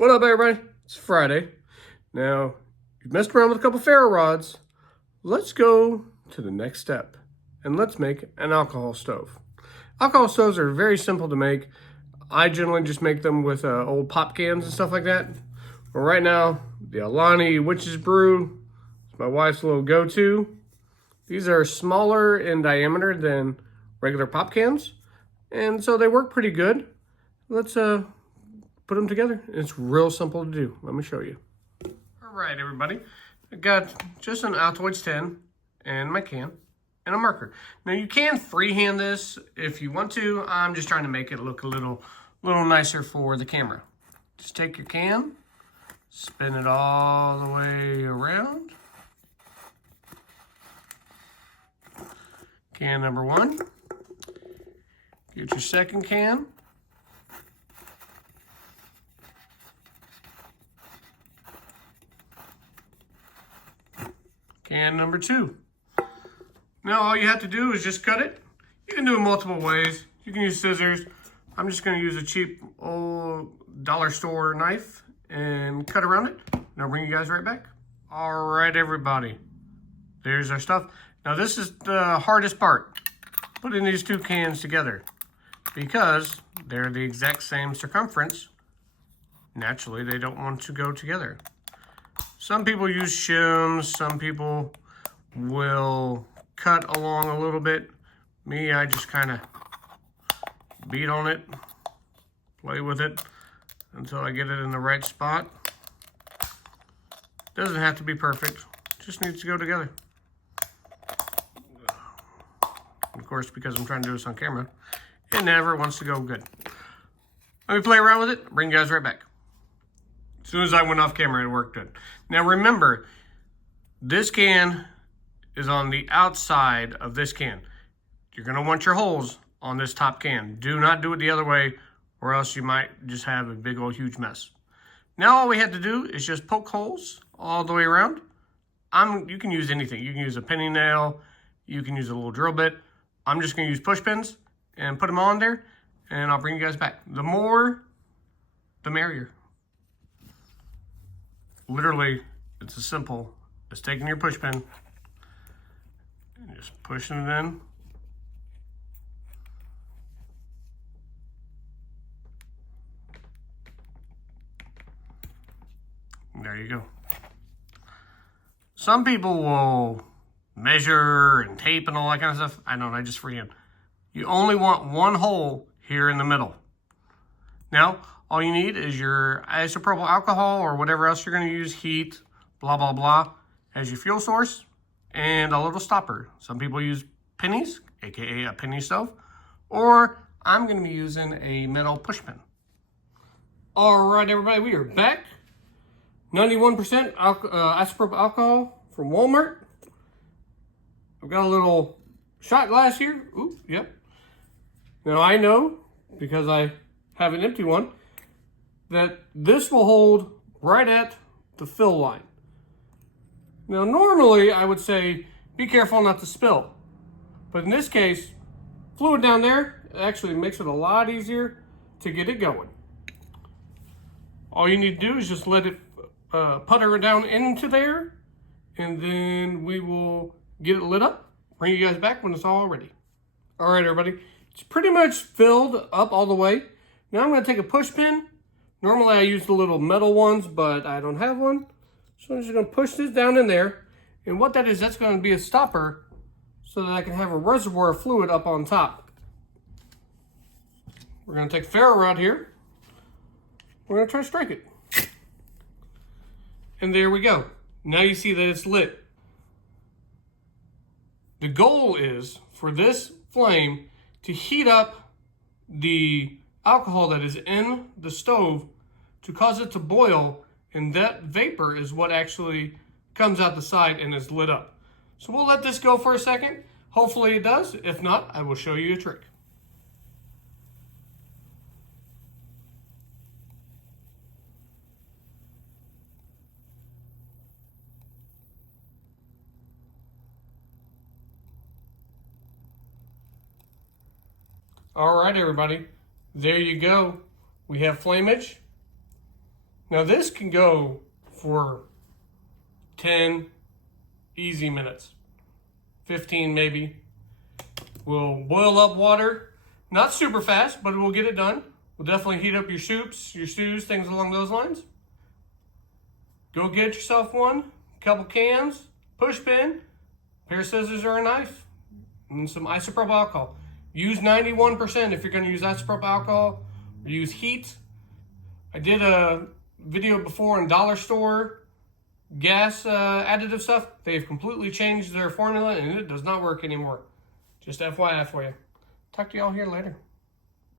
What up, everybody? It's Friday. Now, you've messed around with a couple ferro rods. Let's go to the next step, and let's make an alcohol stove. Alcohol stoves are very simple to make. I generally just make them with old pop cans and stuff like that. But right now, the Alani Witch's Brew is my wife's little go-to. These are smaller in diameter than regular pop cans, and so they work pretty good. Let's put them together. It's real simple to do. Let me show you. All right, everybody. I got just an Altoids tin and my can and a marker. Now you can freehand this if you want to. I'm just trying to make it look a little nicer for the camera. Just take your can, spin it all the way around. Can number one. Get your second can. Can number two. Now all you have to do is just cut it. You can do it multiple ways. You can use scissors. I'm just going to use a cheap old dollar store knife and cut around it. And I'll bring you guys right back. All right, everybody. There's our stuff. Now this is the hardest part. Putting these two cans together. Because they're the exact same circumference. Naturally, they don't want to go together. Some people use shims, some people will cut along a little bit. Me, I just kind of beat on it, play with it until I get it in the right spot. Doesn't have to be perfect, just needs to go together. Of course, because I'm trying to do this on camera, it never wants to go good. Let me play around with it, bring you guys right back. As soon as I went off camera, it worked good. Now remember, this can is on the outside of this can. You're gonna want your holes on this top can. Do not do it the other way, or else you might just have a big old huge mess. Now all we have to do is just poke holes all the way around. You can use anything. You can use a penny nail, you can use a little drill bit. I'm just gonna use push pins and put them on there, and I'll bring you guys back. The more, the merrier. Literally, it's as simple as taking your push pin and just pushing it in. And there you go. Some people will measure and tape and all that kind of stuff. I don't, I just freehand. You only want one hole here in the middle. Now, all you need is your isopropyl alcohol or whatever else you're going to use, Heet, blah, blah, blah, as your fuel source, and a little stopper. Some people use pennies, aka a penny stove, or I'm going to be using a metal push pin. All right, everybody, we are back. 91% isopropyl alcohol from Walmart. I've got a little shot glass here. Ooh, yep. Now I know, because I have an empty one, that this will hold right at the fill line. Now normally I would say be careful not to spill, but in this case, fluid down there actually makes it a lot easier to get it going. All you need to do is just let it putter down into there, and then we will get it lit up. Bring you guys back when it's all ready. All right, everybody, it's pretty much filled up all the way. Now I'm going to take a push pin. Normally I use the little metal ones, but I don't have one. So I'm just going to push this down in there. And what that is, that's going to be a stopper so that I can have a reservoir of fluid up on top. We're going to take a ferro rod here. We're going to try to strike it. And there we go. Now you see that it's lit. The goal is for this flame to heat up the alcohol that is in the stove to cause it to boil, and that vapor is what actually comes out the side and is lit up. So we'll let this go for a second. Hopefully it does. If not, I will show you a trick. All right, everybody, there you go. We have flameage. Now this can go for 10 easy minutes, 15 maybe. We'll boil up water, not super fast, but we'll get it done. We'll definitely heat up your soups, your stews, things along those lines. Go get yourself one, couple cans, push pin, pair of scissors or a knife, and some isopropyl alcohol. Use 91% if you're going to use isopropyl alcohol. Or use Heet. I did a video before on dollar store gas additive stuff. They've completely changed their formula and it does not work anymore. Just FYI for you. Talk to y'all here later.